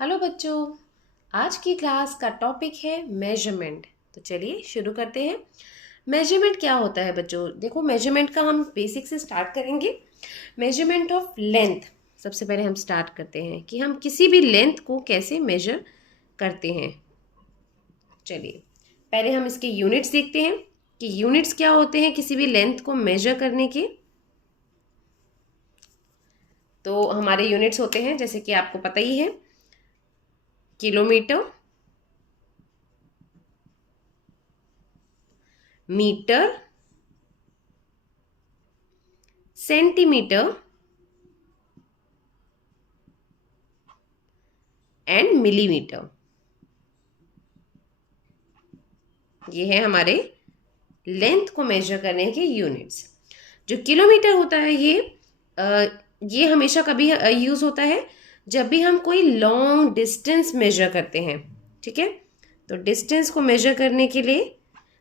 Hello बच्चों, आज की क्लास का टॉपिक है मेजरमेंट। तो चलिए शुरू करते हैं। मेजरमेंट क्या होता है बच्चों? देखो, मेजरमेंट का हम बेसिक से स्टार्ट करेंगे। Measurement of length. सबसे पहले हम स्टार्ट करते हैं कि हम किसी भी लेंथ को कैसे मेजर करते हैं। चलिए पहले हम इसके यूनिट्स देखते हैं कि यूनिट्स क्या होते हैं किसी भी लेंथ को मेजर करने के। तो हमारे यूनिट्स होते हैं, जैसे कि आपको पता ही है, kilometre, metre, centimetre and millimetre. ये है हमारे लेंथ को मेजर करने के यूनिट्स। जो किलोमीटर होता है ये हमेशा कभी यूज होता है जब भी हम कोई लॉन्ग डिस्टेंस मेजर करते हैं। ठीक है, तो डिस्टेंस को मेजर करने के लिए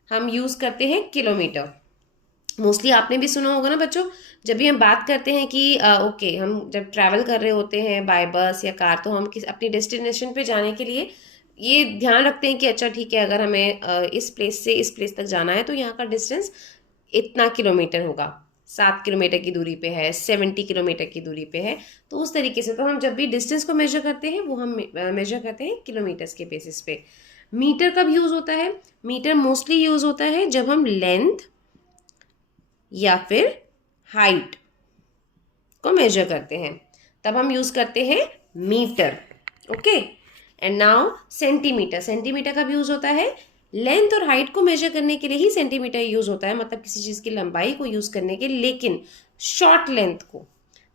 हम यूज करते हैं किलोमीटर। मोस्टली आपने भी सुना होगा ना बच्चों, जब भी हम बात करते हैं कि ओके, हम जब ट्रैवल कर रहे होते हैं बाय बस या कार, तो हम अपनी डेस्टिनेशन पे जाने के लिए ये ध्यान रखते हैं कि अच्छा ठीक है, अगर हमें इस प्लेस से इस प्लेस तक जाना है तो यहाँ का डिस्टेंस इतना किलोमीटर होगा, 7 किलोमीटर की दूरी पे है, 70 किलोमीटर की दूरी पे है। तो उस तरीके से तो हम जब भी डिस्टेंस को मेजर करते हैं वो हम मेजर करते हैं किलोमीटर्स के बेसिस पे। मीटर कब यूज होता है? मीटर मोस्टली यूज होता है जब हम लेंथ या फिर हाइट को मेजर करते हैं, तब हम यूज करते हैं metre. Okay, and now centimetre. Centimetre कब यूज होता है? लेंथ और हाइट को मेजर करने के लिए ही सेंटीमीटर यूज होता है, मतलब किसी चीज की लंबाई को यूज करने के लिए। लेकिन शॉर्ट लेंथ को,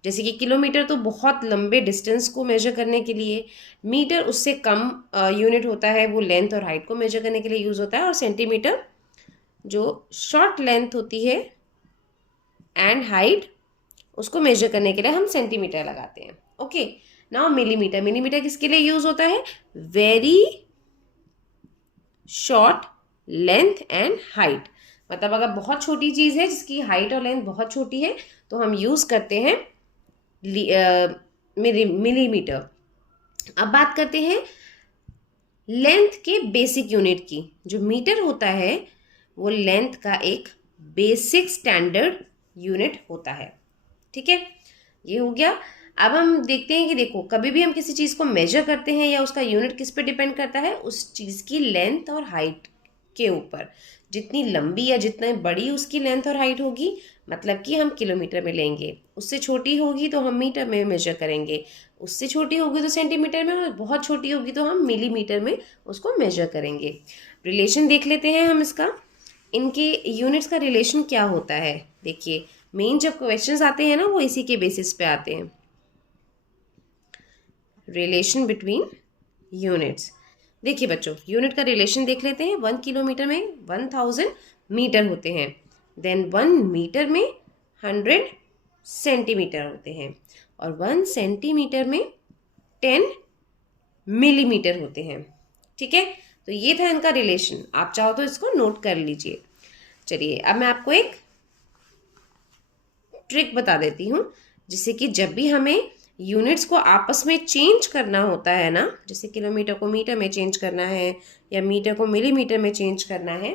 जैसे कि किलोमीटर तो बहुत लंबे डिस्टेंस को मेजर करने के लिए, मीटर उससे कम यूनिट होता है, वो लेंथ और हाइट को मेजर करने के लिए यूज होता है। और सेंटीमीटर जो शॉर्ट लेंथ होती है एंड हाइट, उसको मेजर करने के लिए हम सेंटीमीटर लगाते हैं। Okay, now millimetre. मिलीमीटर किसके लिए यूज होता है? Very short length and height, मतलब अगर बहुत छोटी चीज है जिसकी हाइट और लेंथ बहुत छोटी है तो हम यूज करते हैं मिलीमीटर। अब बात करते हैं लेंथ के बेसिक यूनिट की। जो मीटर होता है वो लेंथ का एक बेसिक स्टैंडर्ड यूनिट होता है। ठीक है, ये हो गया। अब हम देखते हैं कि देखो, कभी भी हम किसी चीज को मेजर करते हैं या उसका यूनिट किस पे डिपेंड करता है? उस चीज की लेंथ और हाइट के ऊपर। जितनी लंबी या जितनी बड़ी उसकी लेंथ और हाइट होगी, मतलब कि हम किलोमीटर में लेंगे। उससे छोटी होगी तो हम मीटर में मेजर करेंगे, उससे छोटी होगी तो सेंटीमीटर में, और बहुत छोटी होगी तो हम मिलीमीटर में उसको मेजर करेंगे। रिलेशन देख लेते हैं हम इसका, इनके यूनिट्स का रिलेशन क्या होता है। देखिए, मेन जब क्वेश्चंस आते हैं ना, वो इसी के बेसिस पे आते हैं। Relation between units. देखिए बच्चों, यूनिट का रिलेशन देख लेते हैं। 1 किलोमीटर में 1000 मीटर होते हैं, देन 1 मीटर में 100 सेंटीमीटर होते हैं, और 1 सेंटीमीटर में 10 मिलीमीटर होते हैं। ठीक है, तो ये था इनका रिलेशन। आप चाहो तो इसको नोट कर लीजिए। चलिए अब मैं आपको एक ट्रिक बता देती हूँ, जिससे कि जब भी हमें यूनिट्स को आपस में चेंज करना होता है ना, जैसे किलोमीटर को मीटर में चेंज करना है या मीटर को मिलीमीटर में चेंज करना है,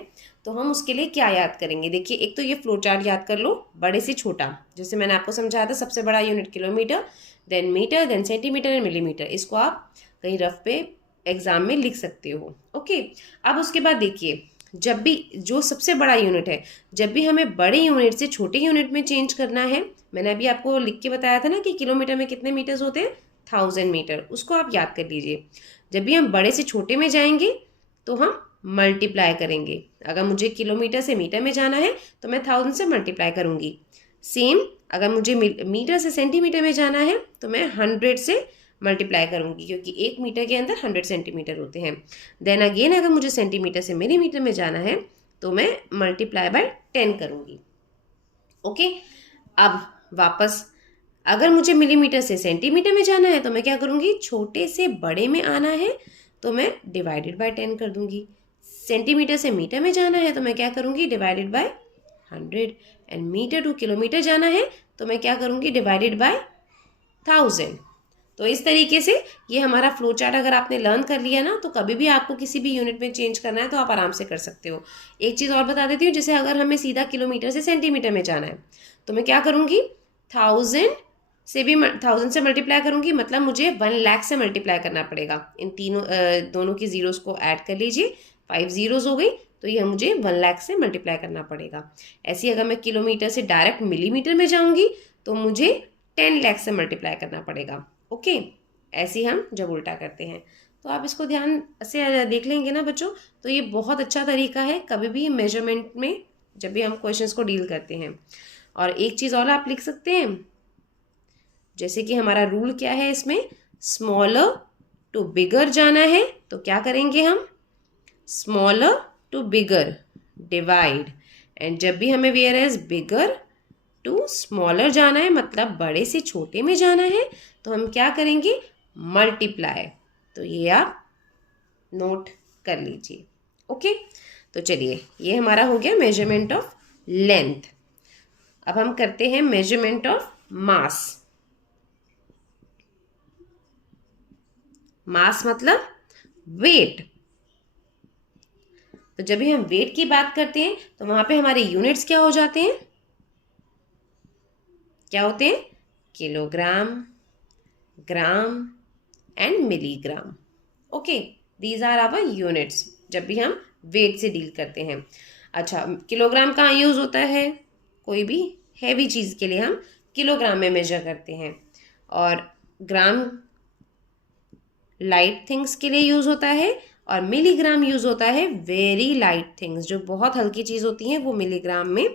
तो हम उसके लिए क्या याद करेंगे? देखिए, एक तो ये फ्लो चार्ट याद कर लो, बड़े से छोटा। जैसे मैंने आपको समझाया था, सबसे बड़ा unit kilometre, then metre, then centimetre and millimetre. इसको आप कहीं रफ पे एग्जाम में लिख सकते हो। ओके, अब उसके बाद देखिए, जब भी जो सबसे बड़ा यूनिट है, जब भी हमें बड़े यूनिट से छोटे यूनिट में चेंज करना है, मैंने अभी आपको लिख के बताया था ना कि किलोमीटर में कितने मीटर्स होते हैं? 1000 मीटर। उसको आप याद कर लीजिए। जब भी हम बड़े से छोटे में जाएंगे तो हम मल्टीप्लाई करेंगे। अगर मुझे किलोमीटर से मीटर में जाना है तो मैं 1000 से मल्टीप्लाई करूंगी। सेम, अगर मुझे मीटर से सेंटीमीटर में जाना है तो मैं 100 से मल्टीप्लाई करूंगी, क्योंकि 1 मीटर के अंदर 100 सेंटीमीटर होते हैं। देन अगेन, अगर मुझे सेंटीमीटर से मिलीमीटर में जाना है तो मैं मल्टीप्लाई बाय 10 करूंगी। ओके, अब वापस, अगर मुझे मिलीमीटर से सेंटीमीटर में जाना है तो मैं क्या करूंगी? छोटे से बड़े में आना है तो मैं डिवाइडेड बाय 10 कर दूंगी। सेंटीमीटर से मीटर में जाना है तो मैं क्या करूंगी? Divided by 100। And metre to kilometre जाना है तो मैं क्या करूंगी? Divided by 1000। तो इस तरीके से ये हमारा फ्लो चार्ट अगर आपने लर्न कर लिया ना, तो कभी भी आपको किसी भी यूनिट में चेंज करना है तो आप आराम से कर सकते हो। एक चीज़ और बता देती हूँ, जैसे अगर हमें सीधा किलोमीटर से सेंटीमीटर में जाना है तो मैं क्या करूँगी, 1000 से मल्टीप्लाई करूँगी, मतलब मुझे 1,00,000 से मल्टीप्लाई करना पड़ेगा। इन तीनों दोनों की जीरोस को ऐड कर लीजिए, 5 जीरोस हो गई, तो यह मुझे 1,00,000 से मल्टीप्लाई करना पड़ेगा। ऐसे ही अगर मैं किलोमीटर से डायरेक्ट मिलीमीटर में जाऊँगी तो मुझे 10,00,000 से मल्टीप्लाई करना पड़ेगा। ओके, ऐसे ही हम जब उल्टा करते हैं तो आप इसको ध्यान से देख लेंगे ना बच्चों, तो ये बहुत अच्छा तरीका है कभी भी मेजरमेंट में जब भी हम क्वेश्चंस को डील करते हैं। और एक चीज़ और आप लिख सकते हैं, जैसे कि हमारा रूल क्या है इसमें, स्मॉलर टू बिगर जाना है तो क्या करेंगे हम, smaller to bigger divide, and जब भी हमें whereas bigger to smaller जाना है, मतलब बड़े से छोटे में जाना है, तो हम क्या करेंगे, मल्टीप्लाई। तो ये आप नोट कर लीजिए। ओके, तो चलिए ये हमारा हो गया मेजरमेंट ऑफ लेंथ। अब हम करते हैं मेजरमेंट ऑफ मास। मास मतलब वेट। तो जब भी हम वेट की बात करते हैं तो वहां पे हमारे यूनिट्स क्या हो जाते हैं, क्या होते हैं, kilogram, gram and milligram. Okay, these are our units जब भी हम वेट से डील करते हैं। अच्छा, किलोग्राम कहाँ यूज होता है, कोई भी हैवी चीज के लिए हम किलोग्राम में मेजर करते हैं, और ग्राम लाइट थिंग्स के लिए यूज होता है, और मिलीग्राम यूज होता है वेरी लाइट थिंग्स, जो बहुत हल्की चीज होती हैं वो मिलीग्राम में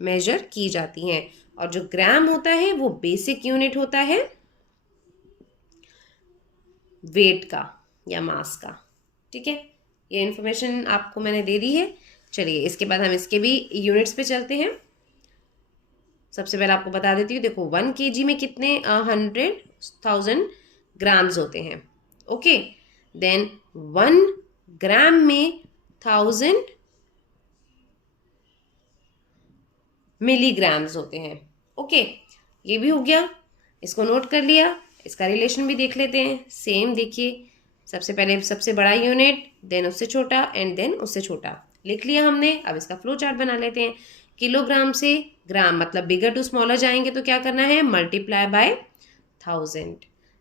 मेजर की जाती हैं। और जो ग्राम होता है वो बेसिक यूनिट होता है वेट का या मास का। ठीक है, ये इन्फॉर्मेशन आपको मैंने दे दी है। चलिए इसके बाद हम इसके भी यूनिट्स पे चलते हैं। सबसे पहले आपको बता देती हूँ, देखो 1 kg में कितने 100,000 ग्राम्स होते हैं। ओके, देन 1 ग्राम में 1000 मिलीग्राम्स होते हैं। ओके, ये भी हो गया, इसको नोट कर लिया। इसका रिलेशन भी देख लेते हैं। सेम देखिए, सबसे पहले सबसे बड़ा यूनिट, देन उससे छोटा, एंड देन उससे छोटा लिख लिया हमने। अब इसका फ्लो चार्ट बना लेते हैं। किलोग्राम से ग्राम मतलब बिगर टू स्मॉलर जाएंगे तो क्या करना है, मल्टीप्लाई बाय 1000।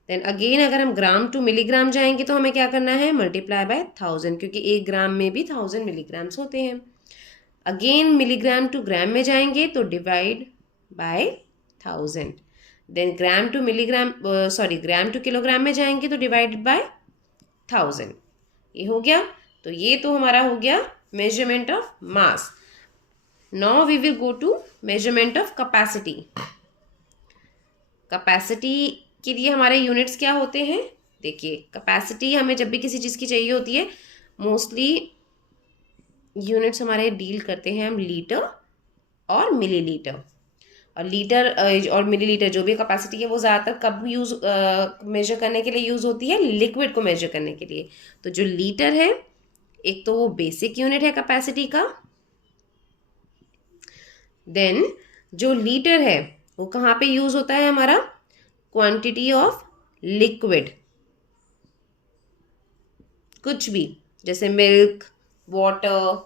देन अगेन अगर हम ग्राम टू मिलीग्राम जाएंगे तो हमें क्या करना है, मल्टीप्लाई बाय 1000, क्योंकि 1 ग्राम में भी 1000 मिलीग्राम्स होते हैं। अगेन मिलीग्राम टू ग्राम में जाएंगे तो divide by 1000। Then gram to milligram gram to kilogram में जाएंगे तो डिवाइडेड बाय 1000। ये हो गया। तो ये तो हमारा हो गया measurement of mass. Now we will go to measurement of capacity. Capacity के लिए हमारे यूनिट्स क्या होते हैं, देखिए कैपेसिटी हमें जब भी किसी चीज़ की चाहिए होती है, मोस्टली यूनिट्स हमारे डील करते हैं हम लीटर और मिलीलीटर। और लीटर और मिलीलीटर जो भी कैपेसिटी है वो ज़्यादातर कब यूज़ मेजर करने के लिए यूज़ होती है, लिक्विड को मेजर करने के लिए। तो जो लीटर है, एक तो वो बेसिक यूनिट है कैपेसिटी का। देन जो लीटर है वो कहाँ पे यूज़ होता है, हमारा क्वांटिटी ऑफ लिक्विड, कुछ भी जैसे मिल्क, वाटर,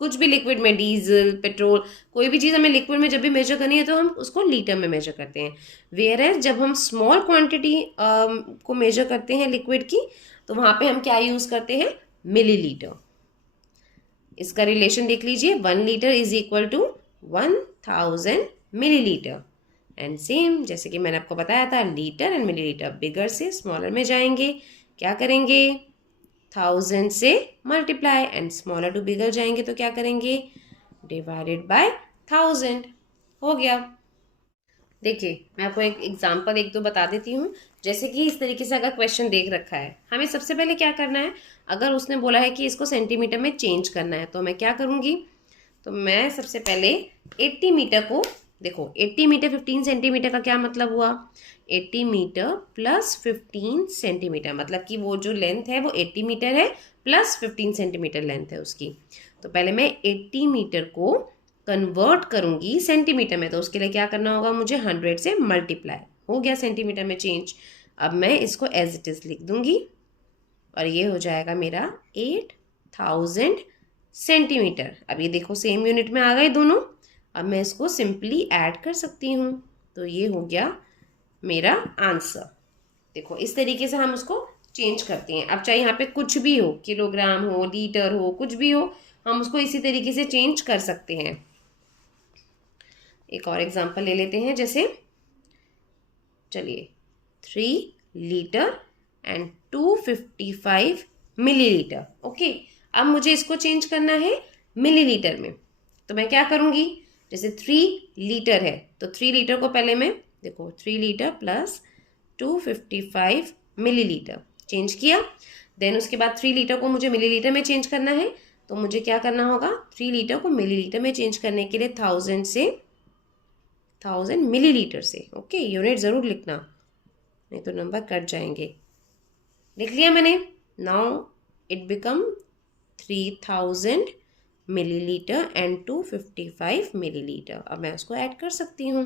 कुछ भी लिक्विड में, डीजल, पेट्रोल, कोई भी चीज़ हमें लिक्विड में जब भी मेजर करनी है तो हम उसको लीटर में मेजर करते हैं। वेयर एज जब हम स्मॉल क्वांटिटी को मेजर करते हैं लिक्विड की, तो वहाँ पे हम क्या यूज़ करते हैं, मिलीलीटर। इसका रिलेशन देख लीजिए, 1 litre is equal to 1000 millilitre. And same जैसे कि मैंने आपको बताया था, लीटर एंड मिलीलीटर, बिगर से स्मॉलर में जाएंगे, क्या करेंगे, 1000 से मल्टीप्लाई, एंड स्मॉलर टू बिगर जाएंगे तो क्या करेंगे, डिवाइडेड बाय 1000। हो गया। देखिए मैं आपको एक एग्जांपल एक दो बता देती हूँ। जैसे कि इस तरीके से अगर क्वेश्चन देख रखा है, हमें सबसे पहले क्या करना है, अगर उसने बोला है कि इसको सेंटीमीटर में चेंज करना है तो मैं क्या करूँगी, तो मैं सबसे पहले 80 मीटर को, देखो 80 मीटर 15 सेंटीमीटर का क्या मतलब हुआ, 80 मीटर प्लस 15 सेंटीमीटर, मतलब कि वो जो लेंथ है वो 80 मीटर है प्लस 15 सेंटीमीटर लेंथ है उसकी। तो पहले मैं 80 मीटर को कन्वर्ट करूंगी सेंटीमीटर में, तो उसके लिए क्या करना होगा, मुझे 100 से मल्टीप्लाई, हो गया सेंटीमीटर में चेंज। अब मैं इसको एज इट इज़ लिख दूंगी और ये हो जाएगा मेरा 8000 सेंटीमीटर। अब ये देखो सेम यूनिट में आ गए दोनों। अब मैं इसको सिंपली ऐड कर सकती हूँ, तो ये हो गया मेरा आंसर। देखो इस तरीके से हम उसको चेंज करते हैं। अब चाहे यहाँ पे कुछ भी हो, किलोग्राम हो, लीटर हो, कुछ भी हो, हम उसको इसी तरीके से चेंज कर सकते हैं। एक और एग्जांपल ले लेते हैं, जैसे चलिए 3 लीटर एंड 255 मिलीलीटर। ओके, अब मुझे इसको चेंज करना है मिलीलीटर में, तो मैं क्या करूँगी, जैसे 3 लीटर है तो 3 लीटर को पहले मैं देखो 3 लीटर प्लस 255 मिलीलीटर चेंज किया। देन उसके बाद 3 लीटर को मुझे मिलीलीटर में चेंज करना है, तो मुझे क्या करना होगा, 3 लीटर को मिलीलीटर में चेंज करने के लिए 1000 मिलीलीटर से। ओके, यूनिट ज़रूर लिखना, नहीं तो नंबर कट जाएंगे। लिख लिया मैंने। Now it become 3000 millilitre and 255 millilitre. अब मैं उसको ऐड कर सकती हूँ,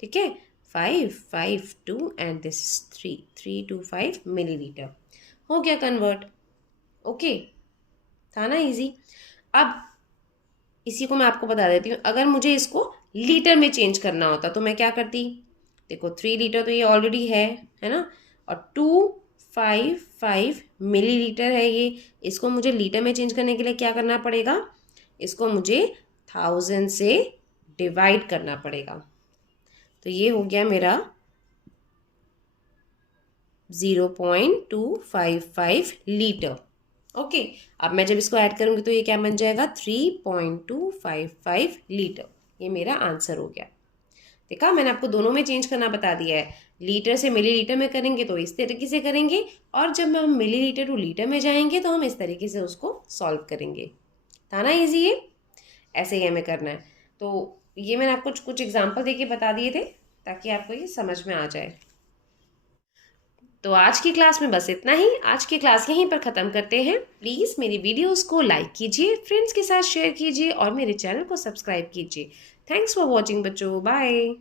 ठीक है, 5 5 2 एंड दिस 3 2 5 मिलीलीटर हो गया कन्वर्ट। ओके, था ना इजी। अब इसी को मैं आपको बता देती हूँ, अगर मुझे इसको लीटर में चेंज करना होता तो मैं क्या करती, देखो 3 लीटर तो ये ऑलरेडी है ना, और 255 मिलीलीटर है ये, इसको मुझे लीटर में चेंज करने के लिए क्या करना पड़ेगा, इसको मुझे 1000 से डिवाइड करना पड़ेगा। तो ये हो गया मेरा 0.255 लीटर। ओके, अब मैं जब इसको ऐड करूंगी तो ये क्या बन जाएगा, 3.255 लीटर। ये मेरा आंसर हो गया। देखा, मैंने आपको दोनों में चेंज करना बता दिया है। लीटर से मिलीलीटर में करेंगे तो इस तरीके से करेंगे, और जब हम मिलीलीटर टू लीटर में जाएंगे तो हम इस तरीके से उसको सॉल्व करेंगे। था ना इजी ये, ऐसे ही हमें करना है। तो ये मैंने आपको कुछ एग्जाम्पल देके बता दिए थे ताकि आपको ये समझ में आ जाए। तो आज की क्लास में बस इतना ही। आज की क्लास यहीं पर ख़त्म करते हैं। प्लीज़ मेरी वीडियोस को लाइक कीजिए, फ्रेंड्स के साथ शेयर कीजिए और मेरे चैनल को सब्सक्राइब कीजिए। थैंक्स फॉर वॉचिंग बच्चों, बाय।